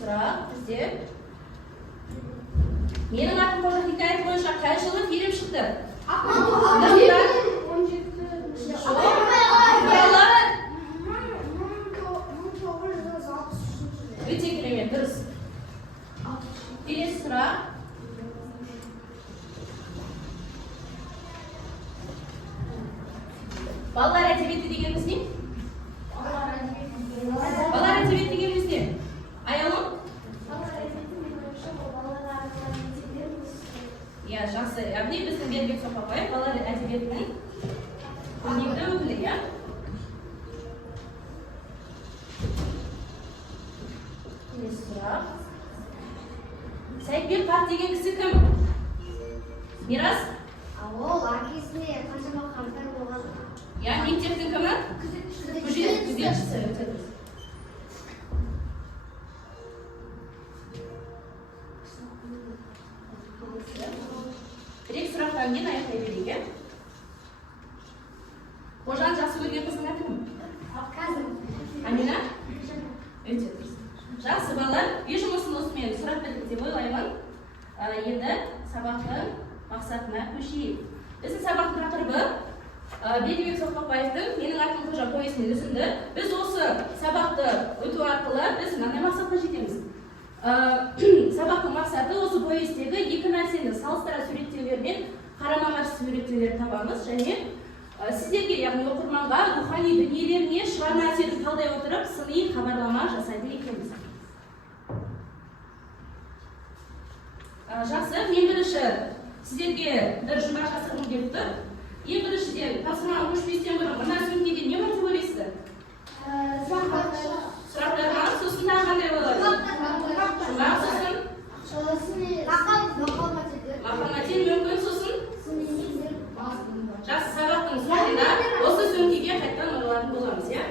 сұрақ бізде. Менің атым қожа хикаят бойынша қай жылы фильм шықты? Өте керемет, дұрыс. Келесі сұрақ. Балалар әдебиеті дегеніміз не? Балалар әдебиеті дегеніміз не? Аялым? Я жақсы. Яғни біздің Бердібек Соқпақбаев балалар әдебиетінің көрнекті өкілі, иә? Келесі сұрақ. Сәйтбек қарт деген кісі кім? Мирас? Ол әкесіне қаншама қарттар болған. Я мектептің кімі? Күзетшісі. Бір-екі сұрақтан кейін аяқтай берейік. Қожан жақсы көрген қыздың аты кім? Амина? Өте дұрыс. Жақсы балалар, үй жұмысын осымен сұрап бердік деп ойлаймын. Енді сабақтың мақсатына көшейік. Біздің сабақтың тақырыбы Бердібек Соқпақбаевтың «Менің атым қожа» повесінен үзінді. Біз осы сабақты өту арқылы біз мынандай мақсатқа жетеміз. Сабақтың мақсаты осы повестегі екі нәрсені салыстыра суреттеулер мен қарама-қарсы суреттеулер табамыз және сіздерге, яғни оқырманға рухани дүниелеріне шығарма әсерін талдай отырып сыни хабарлама жасайды екенбіз. Жақсы, мен бірінші сіздерге бір жұмбақ жасағым келіп тұр. Ең біріншіден тапсырмаға көшпестен бұрын мына сөмкеде не бар деп ойлайсыздар? Сұрақтар бар, сосын тағы қандай болады? Жұмбақ, сосын мақал-мәтел мүмкін, сосын жақсы, сабақтың соңында осы сөмкеге қайтадан оралатын боламыз, иә?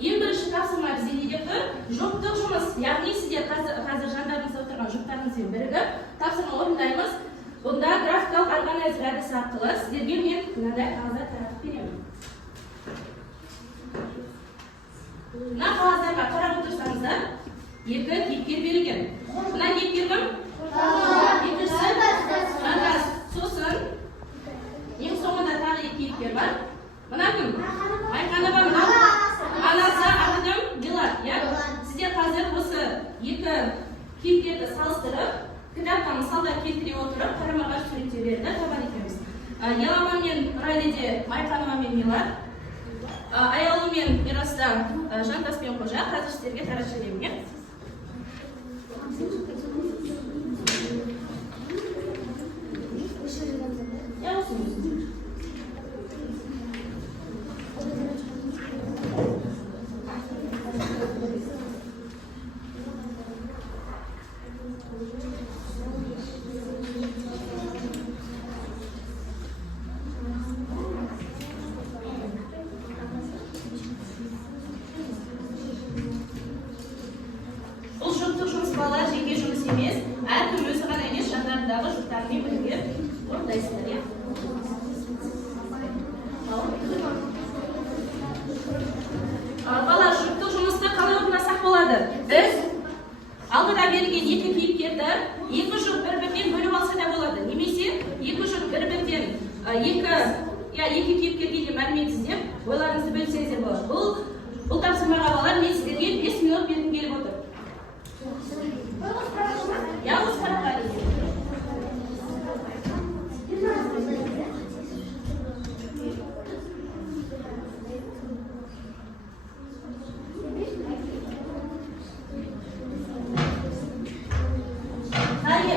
Ең бірінші тапсырма бізде не деп тұр? Жұптық жұмыс, яғни сіздер қазір жандарыңызда отырған жұптарыңызбен бірігіп тапсырма орындаймыз. Бұнда графикалық органайзер әдісі арқылы сіздерге мен мынадай қағаздар таратып беремін. Мына қағаздарға қарап отырсаңыздар, екі кейіпкер берілген. Мына кейіпкер кім? Екіншісі Жандас. Сосын ең соңында тағы екі кейіпкер бар. Мына кім? Майқанова. Анасы аты кім? Милат. Сіздер қазір осы екі кейіпкерді салыстырып, кітаптан мысалдар келтіре отырып, қарама-қарсы суреттеулерді табан етеміз. Еламан мен Райлиде Майқанова мен Милат, Аялы мен Мираста Жандас пен Қожа. Қазір сіздерге таратып жіберемін. Бұл жұптық жұмыс балалар жеке жұмыс емес, әркім өзі ғана емес, жандарындағы жұптарымен бірге орындайсыздар, иә? Балалар, жұптық жұмысты қалай орындасақ болады? Біз алдыда берілген екі кейіпкерді екі жұп бір-бірден бөліп алса да болады. Немесе екі жұп бір-бірден екі кейіпкерге де мәлімет іздеп, ойларыңызды бөлсеңіздер болады. Бұл тапсырмаға балалар мен сіздерге 5 минут бергім келіп отыр. Осы параққа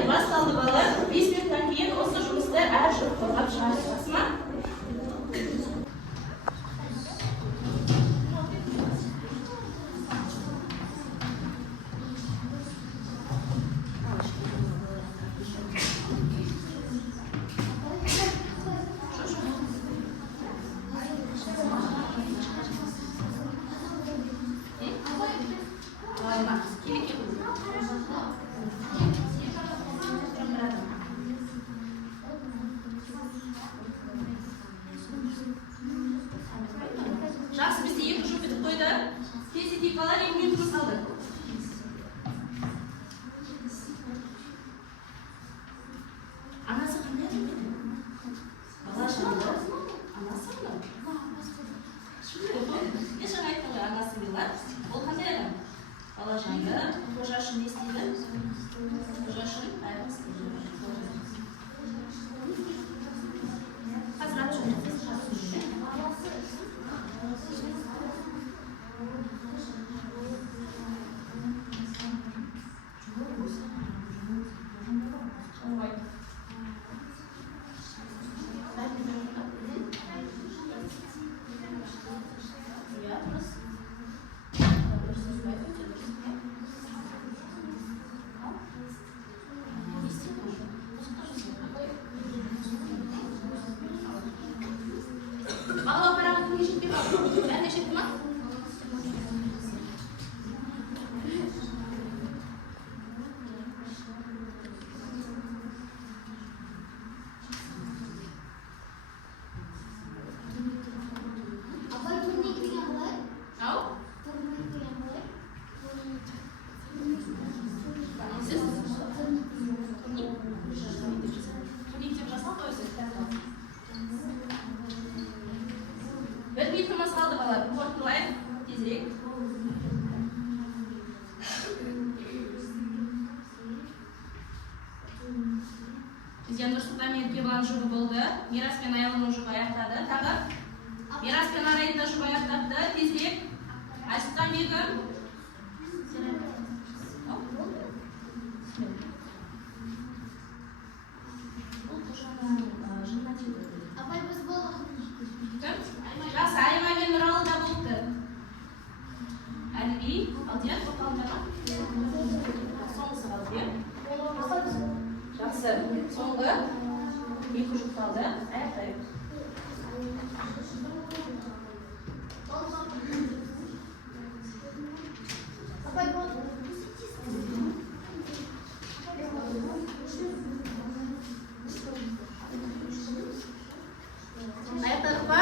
басталды балалар. 5 минуттан кейін осы жұмысты әр жұп қорғап шығарасыз ма? Bala paramı kim işitmey kaldı? Ben de işittim ha? Bir iltimiz kaldı bala. Korktulayın. Tezirek. Bizden Nursultan Merkebaның жұбы болды. Мирас пен Аялының жұбы аяқтады. Тағы Мирас пен Арайдың да жұбы аяқтады. Тезірек. Айсұлтан бегім. Апай біз болдық. Жақсы, Айма мен Нұралы да болыпты. Әліби, Алдияр, тоқталыңдар ма? Соңғысы қалды, иә? Жақсы, соңғы 2 жұп қалды. Аяқтайық. Апай болдық. Аяқтадық па?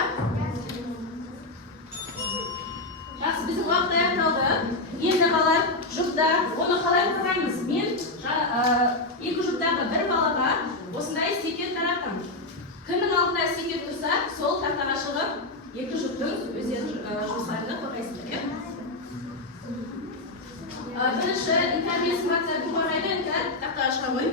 Жақсы, біздің уақыт аяқталды. Енді қалар жұпта, оны қалай қорғаймыз? Мен 2 жұптағы бір балаға осындай стикер тараттым. Кімнің алдында стикер тұрса, сол тақтаға шығып, 2 жұптың өздерінің жұмыстарында қорғайсыздар. Бірінші интербелесін батса кім қорғайды? Интер тақтаға шыға қой.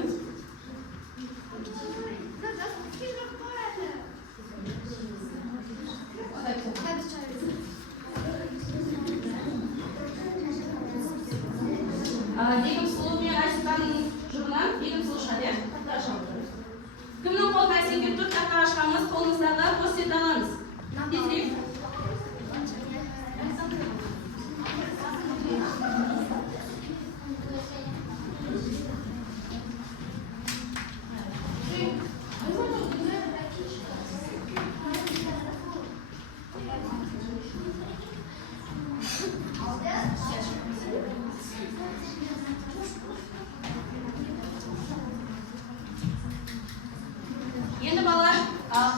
Бегім сұлу мен Айсұлтанның жұбынан бегім сұлу шығады, тақтаға шығамыз. Кімнің қолына стикер тұр, тақтаға шығамыз, қолыңыздағы посттерді аламыз. Тезірек. Енді балалар,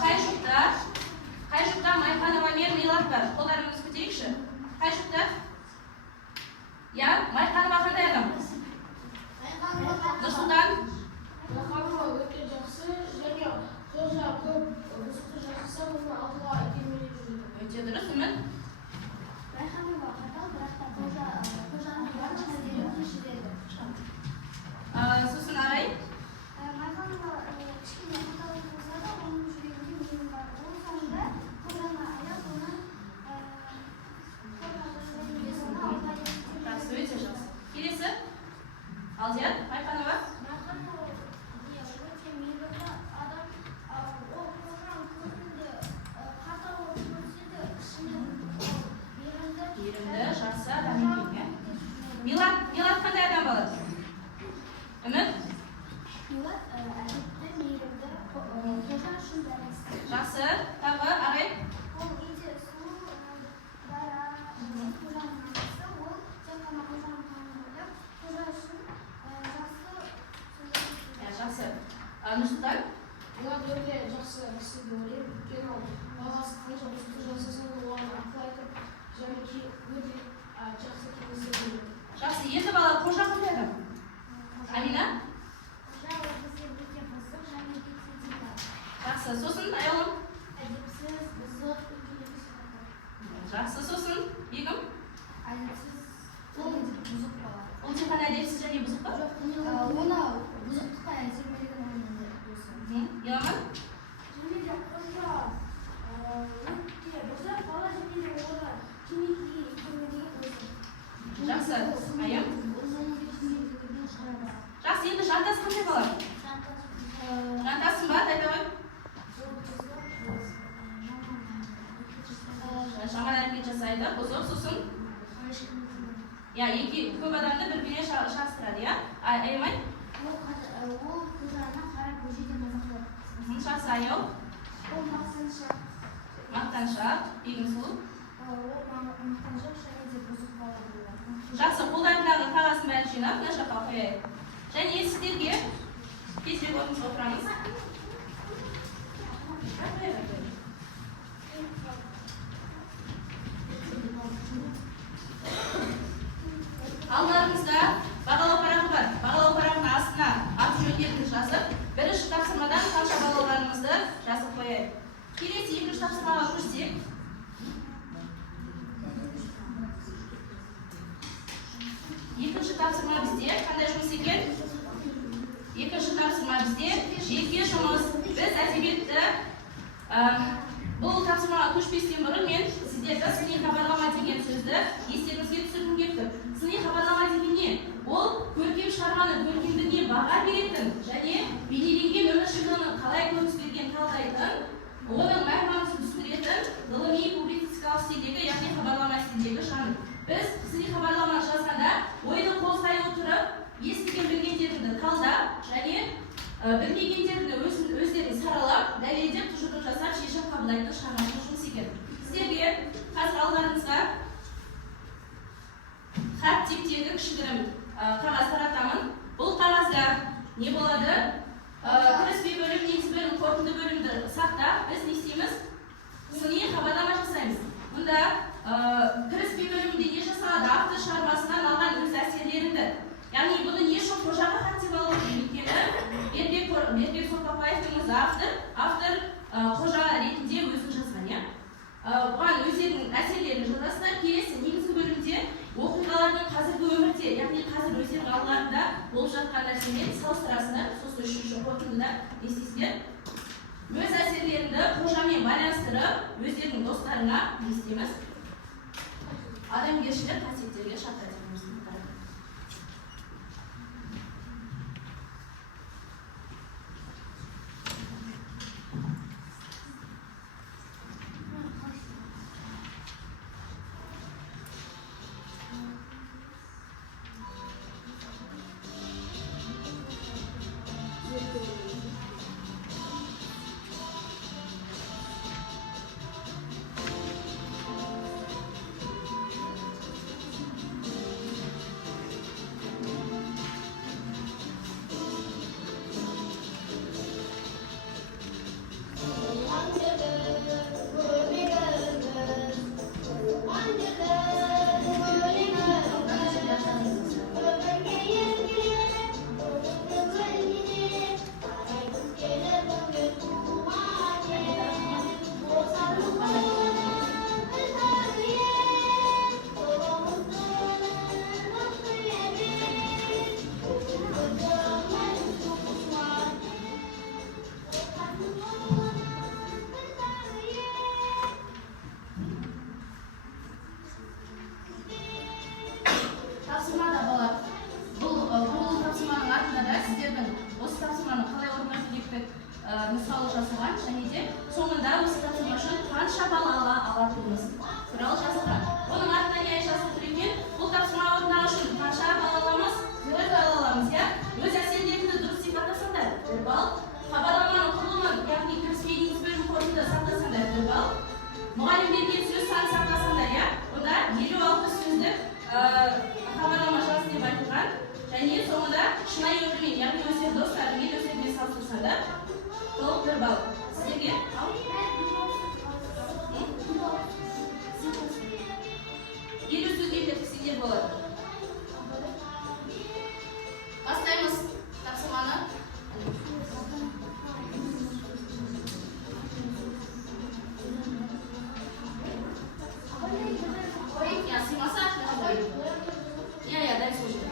қай жұпта Майханова мен Милат бар. Қолдарыңызды көтерейікші. Қай жұпта? Я, Майханова қандай адам? Нұрсұлтан? Майханова өте жақсы, және қожа көп бұзықты жақсы, оны алдыға итермелеп жүреді. Өте дұрыс, үміт. Майханова қатал, бірақ та қожаның барлық нәрселерін кешіреді. Сосын Арай? Майханова кішкене қатал болса да, оның жүрегінде мейірім бар. Ол соңында қожаны аяп, оны Жақсы, өте жақсы. Келесі? Алдияр, Майханова? Майханова өте мейірімді адам. Ол қожаның көзінде қатал көрсе де, ішінде мейірімді. Мейірімді, жақсы адам екен. Милат қандай адам болады? Үміт? Милат әдепті, мейірімді, қожа үшін бәрі істейді. Жақсы, тағы Арай? Ол өте сұлу, дара, қожаның анасы. Ол тек қана қожаның қамын ойлап, қожа үшін Жақсы. Нұрсұлтан? Милат өте жақсы кісі деп ойлаймын. Өйткені ол баласы қанша бұзықты жасаса да оған ақыл айтып, және өте жақсы кеңестер береді. Жақсы, енді бала қожа қандай адам? Амина? Қожа ол бізде өте бұзық және кексетеді. Жақсы, сосын Аялым? Әдепсіз, бұзық, үлкендігі сияқты. Жақсы, сосын Бегім? Әдепсіз, ол бұзық бала. Ол тек қана әдепсіз және бұзық па? Оны бұзықтыққа итермелеген оның досы. Еламан? Және де қожа өте бұзық бала, және де оны темекіге итермелеген досы. Жақсы, Аям? Жақсы, енді жантас қандай бала? Жантасың ба, айта қой? Жаман әрекет жасайды, бұзық, сосын? Көп адамды бір-біріне шағыстырады, иә? Аямай? Ол қожаны қарап өжеден мазақ қылады. Жақсы, Аял? Ол мақтаншақ, Maqtanchoq, Begimsulu. Maqtanchoq және де бұзық бала болады. Жақсы, қолдарындағы қағаздың бәрін жинап, мына жаққа қояйық. Және сіздерге кезек орнымызға отырамыз. Алдарыңызда бағалау парағы бар. Бағалау парағының астына аты жөндеріңізді жазып, бірінші тапсырмадан қанша балаларыңызды жазып қояйық. Келесі екінші тапсырмаға көшсек. Екінші тапсырма бізде қандай жұмыс екен? Екінші тапсырма бізде жеке жұмыс. Біз әдебиетті бұл тапсырмаға көшпестен бұрын мен сіздерді сыни хабарлама деген сөзді естеріңізге түсіргім келіп тұр. Сыни хабарлама деген не? Ол көркем шығарманы көркемдігіне баға беретін және бейнеленген өмір шындығының қалай көрініс бергенін талдайтын, оның мән-мағынасын түсіндіретін ғылыми публицистикалық стильдегі, яғни хабарлама стильдегі жанр. Біз сыни хабарламаны жазғанда ойды қозғай отырып, естіген білгендеріңді талдап және білмегендерді өздерін саралап, дәлелдеп, тұжырым жасап, шешім қабылдайтын шығармашылық жұмыс екен. Сіздерге қазір алдарыңызға хат типтегі кішігірім қағаз таратамын. Бұл қағазда не болады? Кіріспе бөлім, негізгі бөлім, қорытынды бөлімді сақтап, біз не істейміз? Сыни хабарлама жасаймыз. Мұнда кіріспе бөлімінде не жасалады? Автор шығармасынан алған өз әсерлеріңді. Яғни бұны не үшін қожаға хат деп алу өйткені Бердібек Соппақбаевтың өзі автор қожа ретінде өзін жазған, иә? Бұған өздерінің әсерлерін жазасыздар. Келесі негізгі бөлімде оқиғалардың қазіргі өмірде, яғни қазір өздерінің алдарында болып жатқан нәрселермен салыстырасыздар. Сосын үшінші қорытындыда не істейсіздер? Өз әсерлеріңді қожамен байланыстырып, өздерінің достарына не істейміз? Адамгершілік қасиеттерге шақыратамыз. Мысалы жазылған және де соңында осы тапсырма үшін қанша балл алатынымыз туралы жазылған. Оның артына не жазылып тұр екен? Бұл тапсырма орындау үшін қанша балл аламыз? 4 балл аламыз, иә? Өз әсерлеріңді дұрыс сипаттасаңдар 1 балл. Хабарламаның құрылымын, яғни кіріспе негізгі бөлім қорытынды сақтасаңдар 1 балл. Мұғалім берген сөз санын сақтасаңдар, иә? Онда 56 сөздік хабарлама жаз деп айтылған. Және соңында шынайы өмірмен, яғни өздері достарымен өздерімен салыстырсаңдар толық 1 балл. Сіздерге? Елу сөзге жеткізсеңдер болады. Бастаймыз тапсырманы. Я сыймаса ашына қой. Я, дай слушай.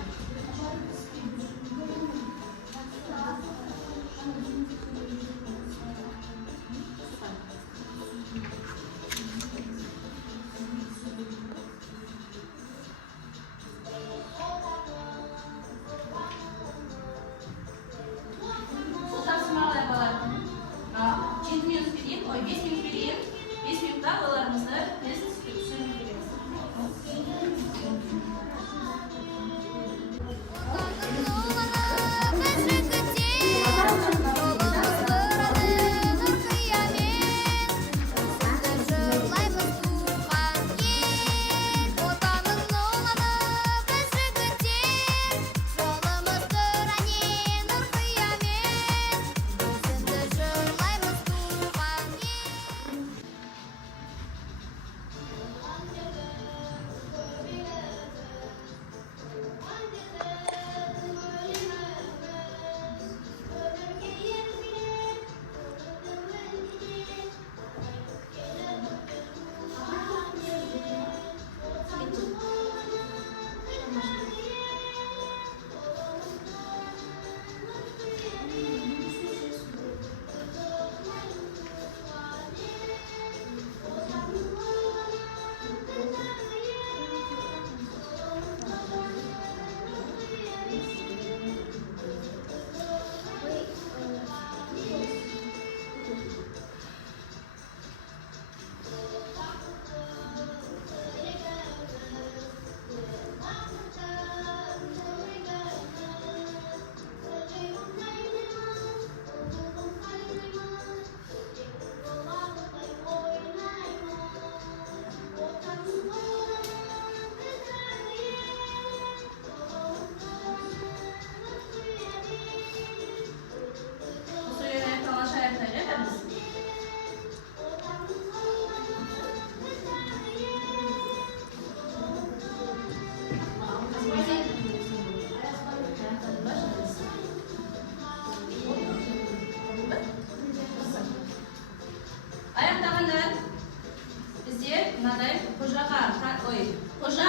mınaday qo'sha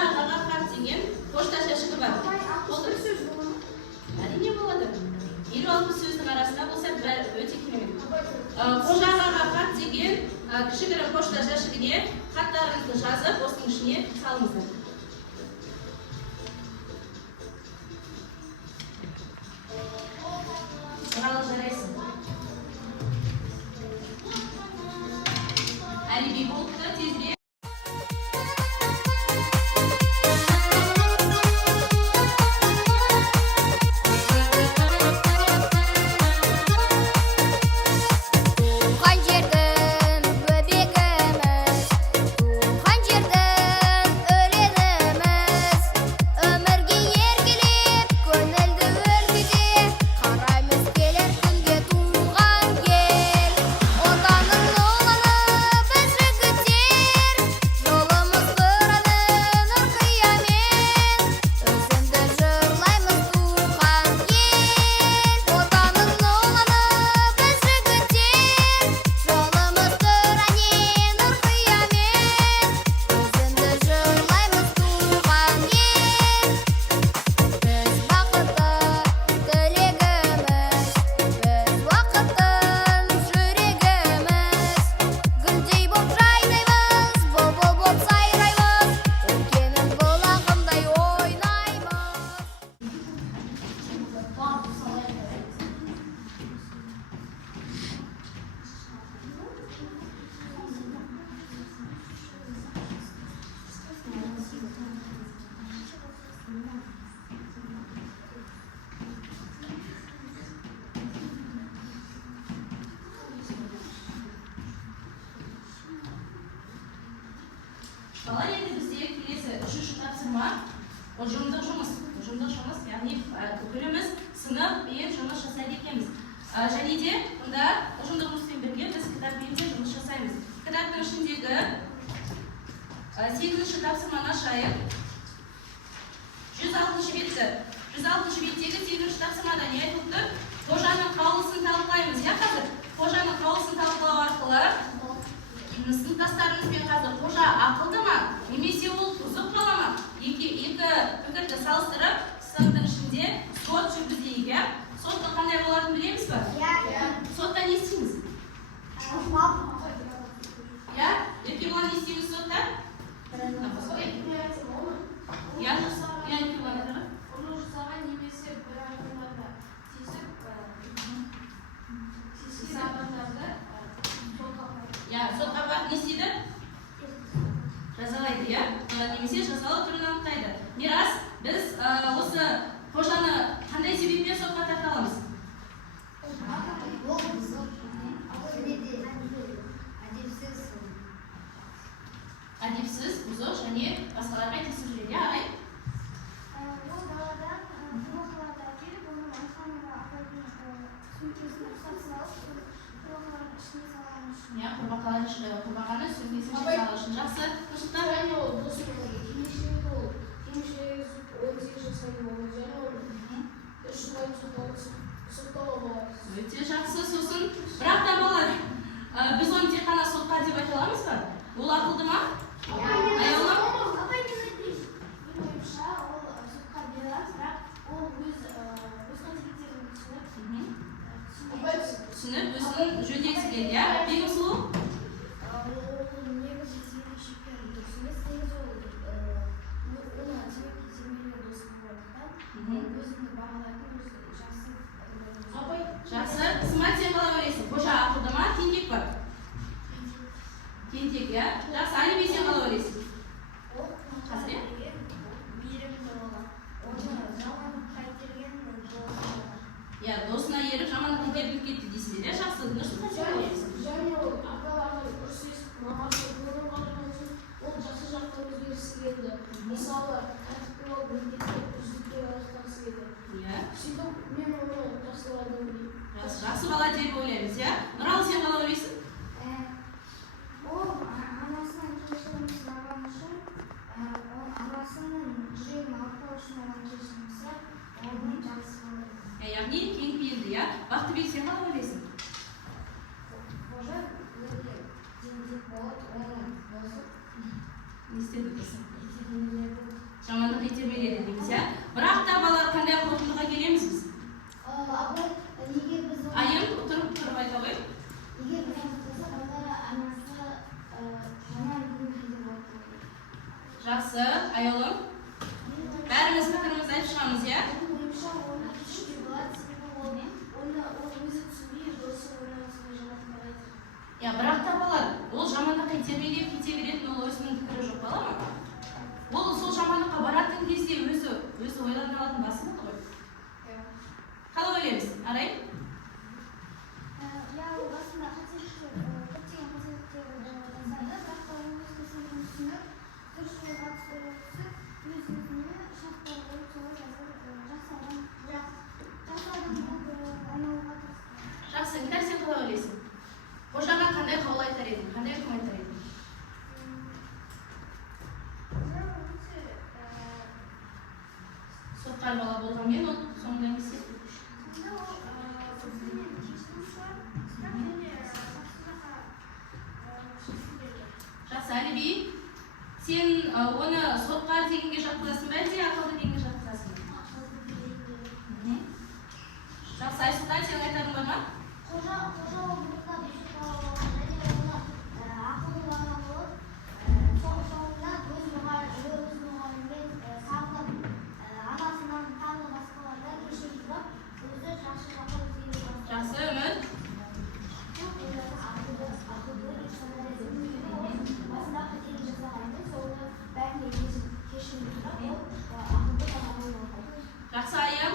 ағаға xat деген pochta shashig'i bor. Әрине болады. 50-60 сөздің арасында болса өте керемет. Qo'sha ағаға xat деген кішігірім pochta shashig'iga xаттарыңызды жазып, осының ішіне салыңыздар. Сұралы жарайсың. Әліби болыпты, тезірек. Бала енді бізде келесі үшінші тапсырма ұжымдық жұмыс. Ұжымдық жұмыс, яғни күліміз сынып пен жұмыс жасайды екенбіз. Және де мұнда ұжымдық жұмыспен бірге біз кітаппен де жұмыс жасаймыз. Кітаптың ішіндегі 8-ші тапсырманы ашайық. 106-шы беттегі 8-ші тапсырмада не айтылды? Қожаның қаулысын талқылаймыз. Я қазір қожаның қаулысын талқылау арқылы сыныптастарыңызбен қазір қожа ақылды ма, немесе ол бұзық бала ма? Екі пікірді салыстырып, сыныптың ішінде сот жүргізейік. Сотта қандай болатынын білеміз бе? Сотта не істейміз? Еркебұлан не істейміз сотта? Сотқа барып не істейді? Жазалайды, немесе жазалы түрін анықтайды. Мирас, біз осы қожаны қандай себеппен сотқа тарта аламыз? Әдепсіз, бұзық және басқаларға тиісіп жүреді, ағай? Ол баладан құрылғыларда келіп, оның айтқанға апайдың сөмкесін ұқсап салып, құрылғылардың ішіне салған үшін. Құрбақаны сөмкесін салған үшін. Жақсы, Нұрсұлтан? Және ол досының кимешегі ол 18 жасайды ол, және ол 3 жылға соттауға болады. Өте жақсы, сосын бірақ та балалар, біз оны тек қана сотқа деп айта аламыз ба? Ол ақылды ма? Аяулы? Апай, мен айтайын. Мен ойымша, ол сотқа бере алады, бірақ ол өз қателіктерін түсініп, өзінің жөндегісі келді, иә? Бегімсұлу? ол негізі сенің шекпен дұрыс емес, негізі ол оны темекі досым болғандықтан, өзімді бағалайтын өз Жақсы, Смат, сен қалай ойлайсың? Қожа ақылды ма? Тентек бар? Тентек, иә? Жақсы, Әліби, сен қалай ойлайсың? ол мейірімді болған, оны жаманып қайтерген Досына еріп, жамандық кетерлік кетті дейсің бе? Жақсы, Нұрсұлтан, сен қалай ойлайсың? Және ол апалардың ұрыс естіп, мамасы көңіл қалған үшін, ол жақсы жаққа өзгерісі келді. Мысалы, кәсіпкер болып мемлекеттік үздікке жаратқысы келді. Сөйтіп, мен оны жақсыларды ойлаймын. Жақсы бала деп ойлаймыз, иә? Нұралы, сен қалай ойлайсың? ол анасынан кешірім сұраған үшін, анасының жүрегін ауыртпау үшін оған кешірім сұрап, оның жақсы болады. Яғни кеңпейілді, иә? Бақтыбек, сен қалай ойлайсың? Қожа өте тентек болады, оны босып Не істеді десің? Жамандық итермеледі дейміз, иә? Бірақ та балалар қандай қорытындыға келеміз біз? Айым, тұрып айта ғой. Жақсы, айолым. Бәріміз пікірімізді айтып шығамыз, иә? Я, бірақ та балалар, ол жамандыққа итермелеп кете беретін ол өзінің пікірі жоқ, бала ма? Ол сол жамандыққа баратын кезде өзі ойлана алатын басы болды ғой. Қалай ойлаймыз, Арай? Жақсы, Іңкәр, сен қалай ойлайсың? Қожаға қандай қаулы айтар едің? Қандай үкім айтар едің? Сотқар бала болғанмен ол соңында емес еді. Жақсы, Әліби, сен оны сотқар дегенге жатқызасың ба, әлде ақылды дегенге жатқызасың ба? Жақсы, Айсұлтан, сен айтарың бар ма? Жақсы, Үміт. Жақсы, Айым.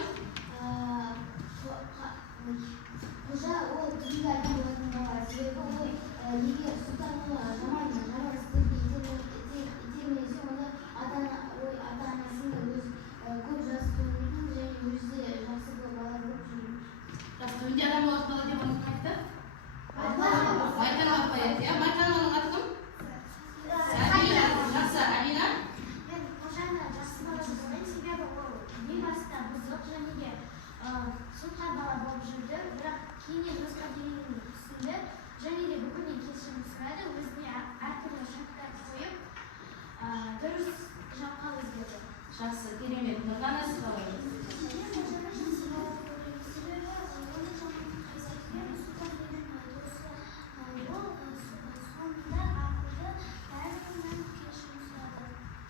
Жақсы, өнде адам болады бала деп оны кім айтты? Майқан алып қояды, иә? Майқан оның аты кім? Алина. Жақсы, Алина. Кейіннен жасқа келгеннің үстінде және де бүкілден кешірім сұрайды, өзіне әртүрлі шарттар қойып дұрыс жаққа өзгерді. Жақсы, керемет. Нұрғана сіз қалай ойлайсыз?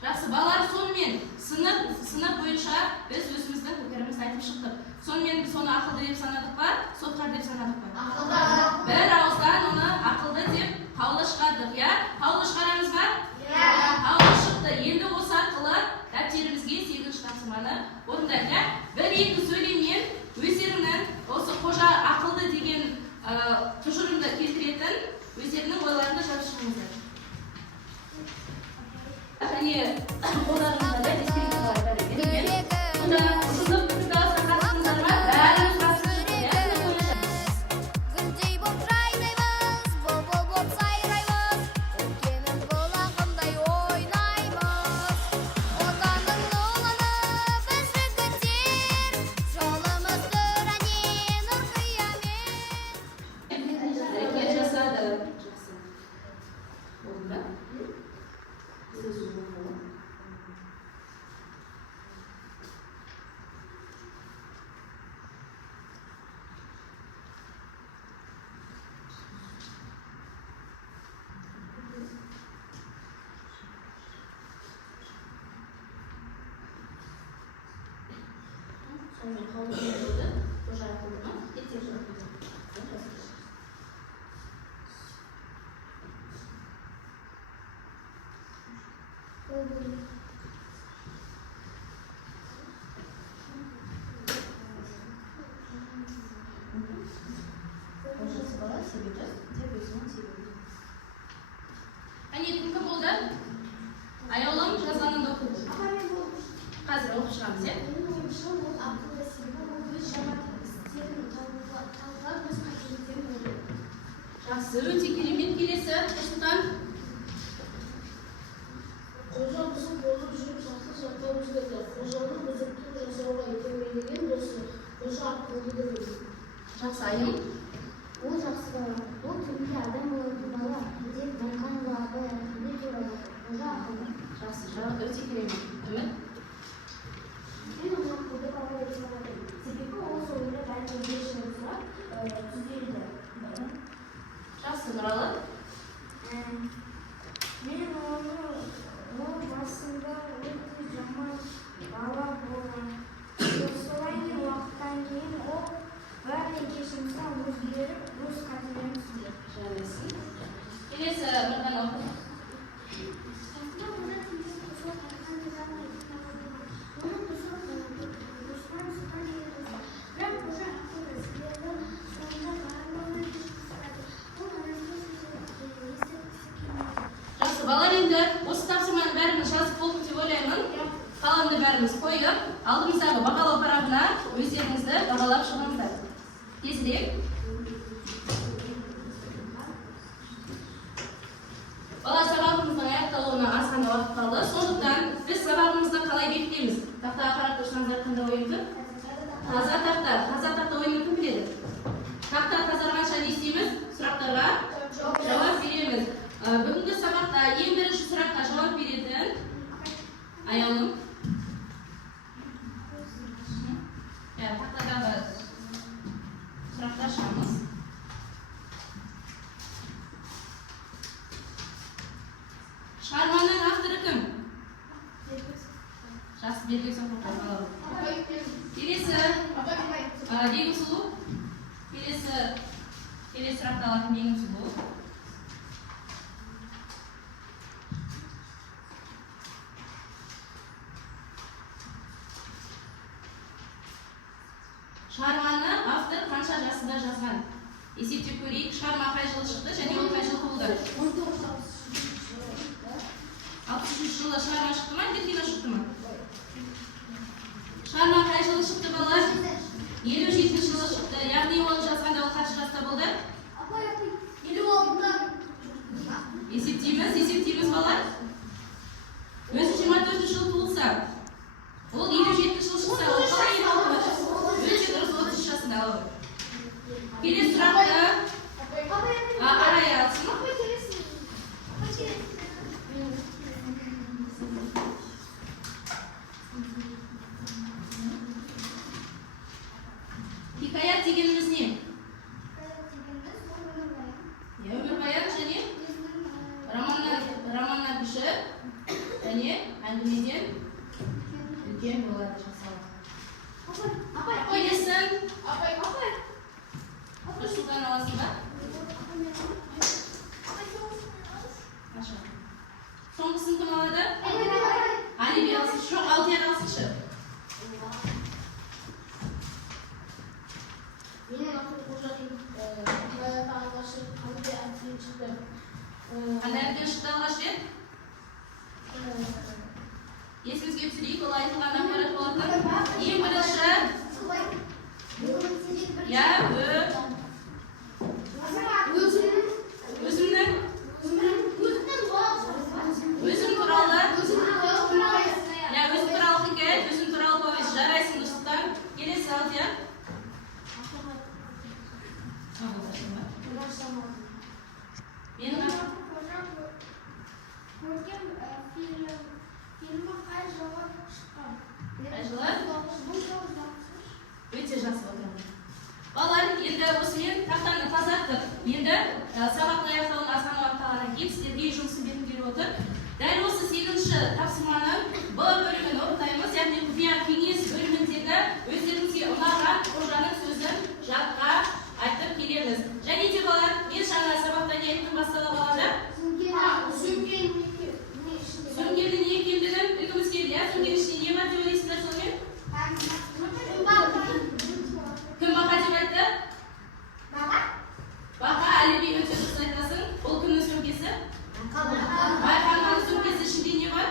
Жақсы, балалар, сонымен сынып бойынша біз өзіміздің пікірімізді айтып шықтық. Сонымен біз оны ақылды деп санадық па, сотқар деп санадық па? Ақылды. Бір ауыздан оны ақылды деп қаулы шығардық, иә? Қаулы шығарамыз ба? Иә. Қаулы шықты. Енді осы арқылы дәптерімізге 8-ші тапсырманы орындайық, иә? Бір-екі сөйлеммен өздерінің осы қожа ақылды деген тұжырымды келтіретін өздерінің ойларында жазып шығыңыздар. Және қолдарыңызда да дискретикалар бар екен. Онда ұсынып пікірталасқа қатысыңыздар ма? Бәріңіз қатысыңыздар, иә? Гүлдей боп жайнаймыз, бұлбұл боп сайраймыз, өткеннің бұлағындай ойнаймыз. Отанның ұлыны біз жігіттер, жолымыз түрәне нұр қиямет. Әрекет жасады. Жақсы. Болды ба? Сіз жүріп қалың. Сонымен қаулы болды. Қожа ақылды ма? Ертең жүріп Әне, кім болды? Айолым жазғаныңды оқыды. Қазір оқып шығамыз, е? Жақсы, өте керемет. Келесі, Нұрсұлтан. Қожа бұзық болып жүріп жаққа өзгерді. Қожаның бұзықтық жасауға итермелеген досы қожа ақылды деп еді. Жақсы, Айым. Ол жақсы бала, ол түбінде адам болатын бала деп Майқанова абай әкімде туралы қожа ақылды. Жақсы, өте керемет. Үміт? Мен оны қолды бала деп санадым. Себебі ол соңында бәрін ешін сұрап түзелді. Жақсы, Нұралы? Мен оны басында өте жаман бала болған. Солай уақыттан кейін ол бәрін кешірімсіз өзгеріп, өз қателерін түзеді. Жарайсың. Келесі бірден оқы. Жақсы, балалар енді осы тапсырманы бәріміз жазып болдық деп ойлаймын. Қаламды бәріміз қойып, алдымыздағы бағалау парағына өздеріңізді бағалап шығыңыздар. Тезірек. Бала сабағымыздың аяқталуына аз ғана уақыт қалды. Сондықтан біз сабағымызды қалай бекітеміз? Тақтаға қарап тұрсаңыздар қандай ойынды? Таза тақта. Таза тақта ойынын кім біледі? Тақта тазарғанша не істейміз? Сұрақтарға жауап береміз. Бүгінгі сабақта ең бірінші сұраққа жауап беретін аяулым. Тақтадағы сұрақтар шығамыз. Шығарманың авторы кім? Жақсы, Бербек Соқырқызы. Келесі Бегімсұлу. Келесі сұрақты алатын Бегімсұлу. Шығарманы автор қанша жасында жазған? Есептеп көрейік. Шығарма қай жылы шықты және ол қай жылы туылды? 63 жылы шығарма шықты ма, кино шықты ма? Шығарма қай жылы шықты балалар? 57 жылы шықты. Яғни ол жазғанда ол қанша жаста болды? 56-да. Есептейміз балалар. Өзі 24 жылы туылса, ол 57 жыл шықса, ол қалай еді алып? Өте дұрыс, 33 жасында алып. Келесі сұрақты Арай алсын. Хикаят дегеніміз не? Өмірбаян және романнан кіші және әңгімеден үлкен болады жасалады. Келесін Нұрсұлтан аласың ба? Соңғысын кім алады? Алиби алсын. Жоқ, Алдияр алсыншы. Менің атым Қожаның алғашы қандай әділен шықты. Қандай әбден шықты алғаш рет? Есімізге түсірейік, ол айтылған ақпарат болатын. Ең бірінші өзім туралы хикаят, өзім туралы повесть. Жарайсың, Нұрсұлтан. Келесі Алдияр. Менің қай жылы шыққан? Қай жылы? Өте жақсы отырмын. Балалар, енді осымен тақтаны тазарттық. Енді сабақтың аяқталуына аз ғана уақыт қалғаннан кейін сіздерге жұмысын беріп келіп отыр. Дәл осы 8-ші тапсырманың Б бөлімін орындаймыз, яғни құпия кеңес бөліміндегі өздеріңізге ұнаған қожаның сөзін жадқа айтып келеміз. Және де балалар, мен жаңа сабақта не айттым бастала балалар? Сөмкенің не екендігін білгіміз келді. Сөмкенің ішінде не бар деп ойлайсыздар сонымен? Кім бақа деп айтты? Бақа, Әліби өте дұрыс айтасың. Ол кімнің сөмкесі? Байқанғаның сөмкесі ішінде не бар?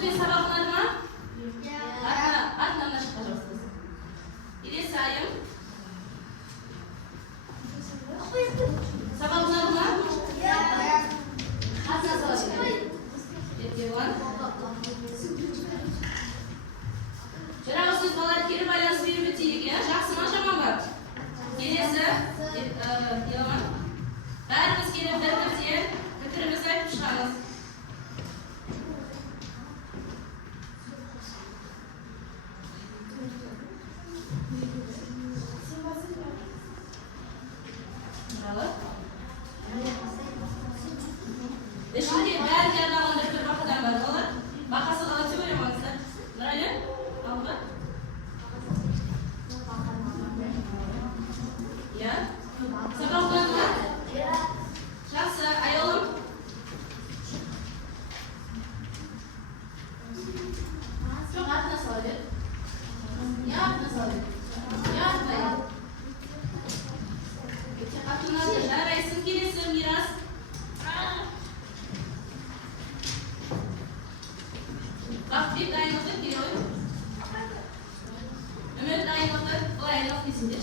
Sizin sabahlar mı? Adnan açık kaçarsınız. İlisa'yım. Sabahlar mı? Hasan sabahlar. Yevan. Şurada siz balar kiri balas bir bitiği ya. Şahsıma şamamlar. Gelirse Yaman. Bərimiz gelip bir fikrimizi aytmışlarız. Şimdi bər yerlerinde bir bakadan var. Olur. Bakası alatı veriyorum size. Nerede? Aldı. Ya. Sabahlarında. Şahsı ayolum. Çok atına sağlık. Ya atına sağlık. Ya atına. Atına da resim gelirsin biraz. Bak bir dayanıklık geliyor. Ömür dayanıklık. O dayanıklık isimdir.